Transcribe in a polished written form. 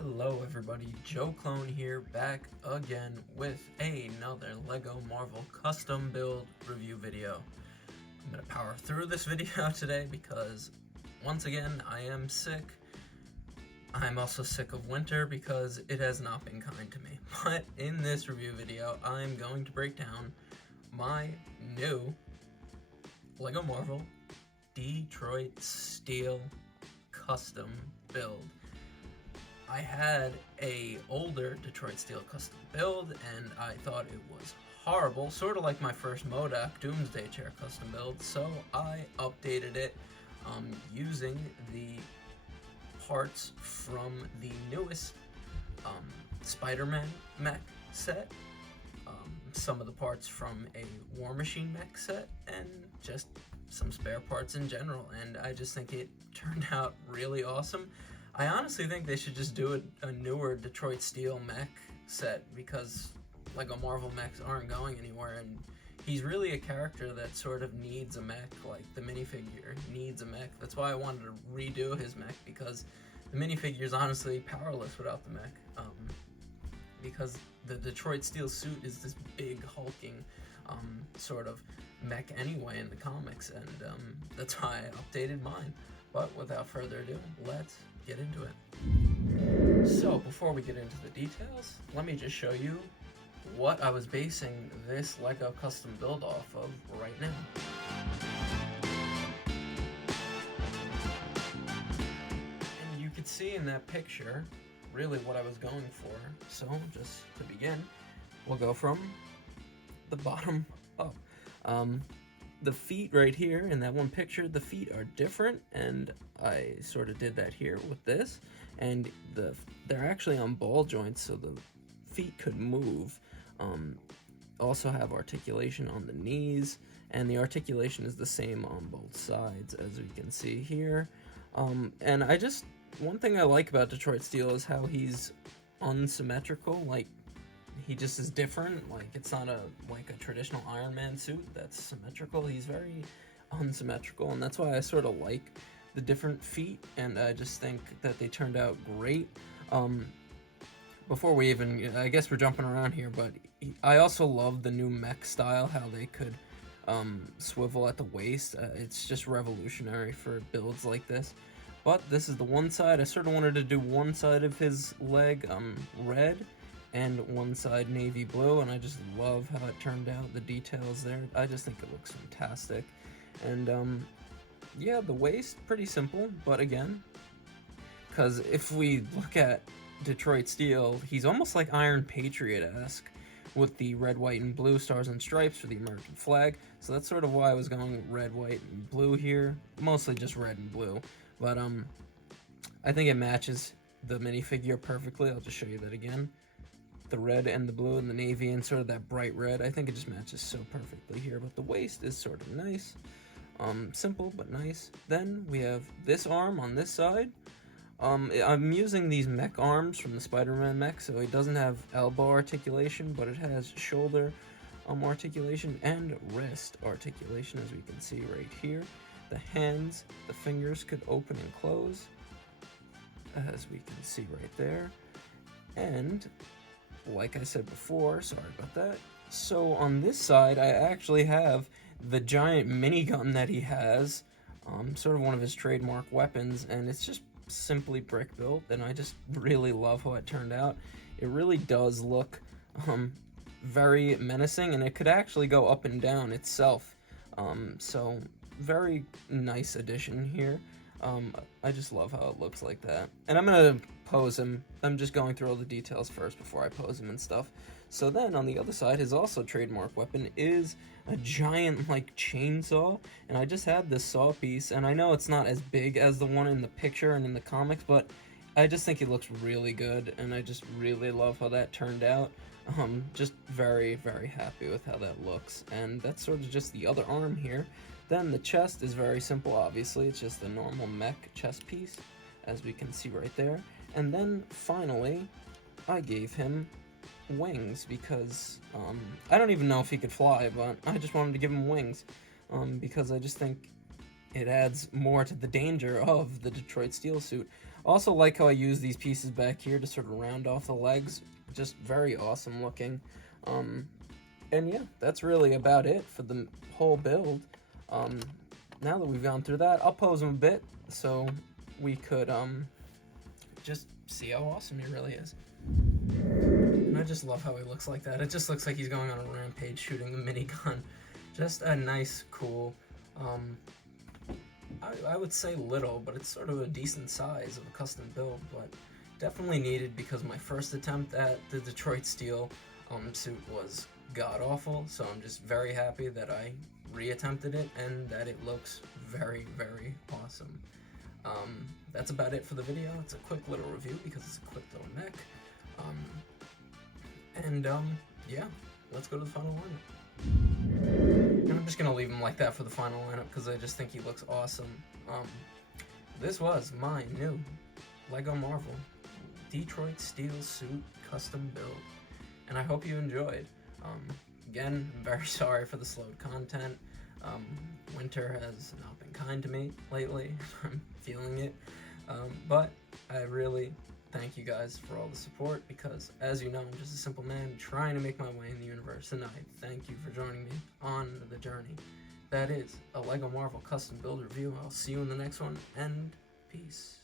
Hello everybody, Joe Clone here, back again with another LEGO Marvel custom build review video. I'm going to power through this video today because, once again, I am sick. I'm also sick of winter because it has not been kind to me. But in this review video, I'm going to break down my new LEGO Marvel Detroit Steel custom build. I had a older Detroit Steel custom build and I thought it was horrible, sort of like my first MODOK Doomsday Chair custom build, so I updated it using the parts from the newest Spider-Man mech set, some of the parts from a War Machine mech set, and just some spare parts in general, and I just think it turned out really awesome. I honestly think they should just do a newer Detroit Steel mech set because LEGO Marvel mechs aren't going anywhere, and he's really a character that sort of needs a mech, like the minifigure needs a mech. That's why I wanted to redo his mech, because the minifigure is honestly powerless without the mech, because the Detroit Steel suit is this big hulking sort of mech anyway in the comics, and that's why I updated mine. But without further ado, let's get into it. So before we get into the details, let me just show you what I was basing this LEGO custom build off of right now. And you could see in that picture really what I was going for. So just to begin, we'll go from the bottom up. The feet right here in that one picture, the feet are different, and I sort of did that here with this, and they're actually on ball joints, so the feet could move. Also have articulation on the knees, and the articulation is the same on both sides, as we can see here. And one thing I like about Detroit Steel is how he's unsymmetrical. Like, he just is different. Like, it's not like a traditional Iron Man suit that's symmetrical. He's very unsymmetrical, and that's why I sort of like the different feet, and I just think that they turned out great. Before we even, I guess we're jumping around here, but I also love the new mech style, how they could swivel at the waist. It's just revolutionary for builds like this. But this is the one side. I sort of wanted to do one side of his leg red, and one side navy blue, and I just love how it turned out, the details there. I just think it looks fantastic. And yeah, the waist, pretty simple, but again, because if we look at Detroit Steel, he's almost like Iron Patriot-esque with the red, white, and blue stars and stripes for the American flag. So that's sort of why I was going red, white, and blue here, mostly just red and blue. But I think it matches the minifigure perfectly. I'll just show you that again. The red and the blue and the navy and sort of that bright red, I think it just matches so perfectly here. But the waist is sort of nice, simple but nice. Then we have this arm on this side. I'm using these mech arms from the Spider-Man mech, so it doesn't have elbow articulation, but it has shoulder articulation and wrist articulation, as we can see right here. The hands, the fingers could open and close, as we can see right there. And like I said before, sorry about that. So on this side, I actually have the giant minigun that he has, sort of one of his trademark weapons, and it's just simply brick built, and I just really love how it turned out. It really does look very menacing, and it could actually go up and down itself. So very nice addition here. I just love how it looks like that. And I'm gonna pose him. I'm just going through all the details first before I pose him and stuff. So then on the other side, his also trademark weapon is a giant like chainsaw, and I just had this saw piece, and I know it's not as big as the one in the picture and in the comics, but I just think it looks really good, and I just really love how that turned out. Just very, very happy with how that looks. And that's sort of just the other arm here. Then the chest is very simple, obviously. It's just the normal mech chest piece, as we can see right there. And then finally, I gave him wings because I don't even know if he could fly, but I just wanted to give him wings because I just think it adds more to the danger of the Detroit Steel suit. Also like how I use these pieces back here to sort of round off the legs. Just very awesome looking. Um, and yeah, that's really about it for the whole build. Um, Now that we've gone through that, I'll pose him a bit so we could just see how awesome he really is. And I just love how he looks like that. It just looks like he's going on a rampage shooting a minigun. Just a nice, cool, I would say little, but it's sort of a decent size of a custom build, but definitely needed because my first attempt at the Detroit Steel suit was god-awful, so I'm just very happy that I reattempted it and that it looks very, very awesome. That's about it for the video. It's a quick little review because it's a quick little mech. Yeah, let's go to the final lineup. And I'm just gonna leave him like that for the final lineup because I just think he looks awesome. This was my new LEGO Marvel Detroit Steel suit custom build, and I hope you enjoyed. Again, I'm very sorry for the slowed content. Winter has not been kind to me lately. I'm feeling it. But I really thank you guys for all the support because, as you know, I'm just a simple man trying to make my way in the universe, and I thank you for joining me on the journey. That is a LEGO Marvel custom build review. I'll see you in the next one, and peace.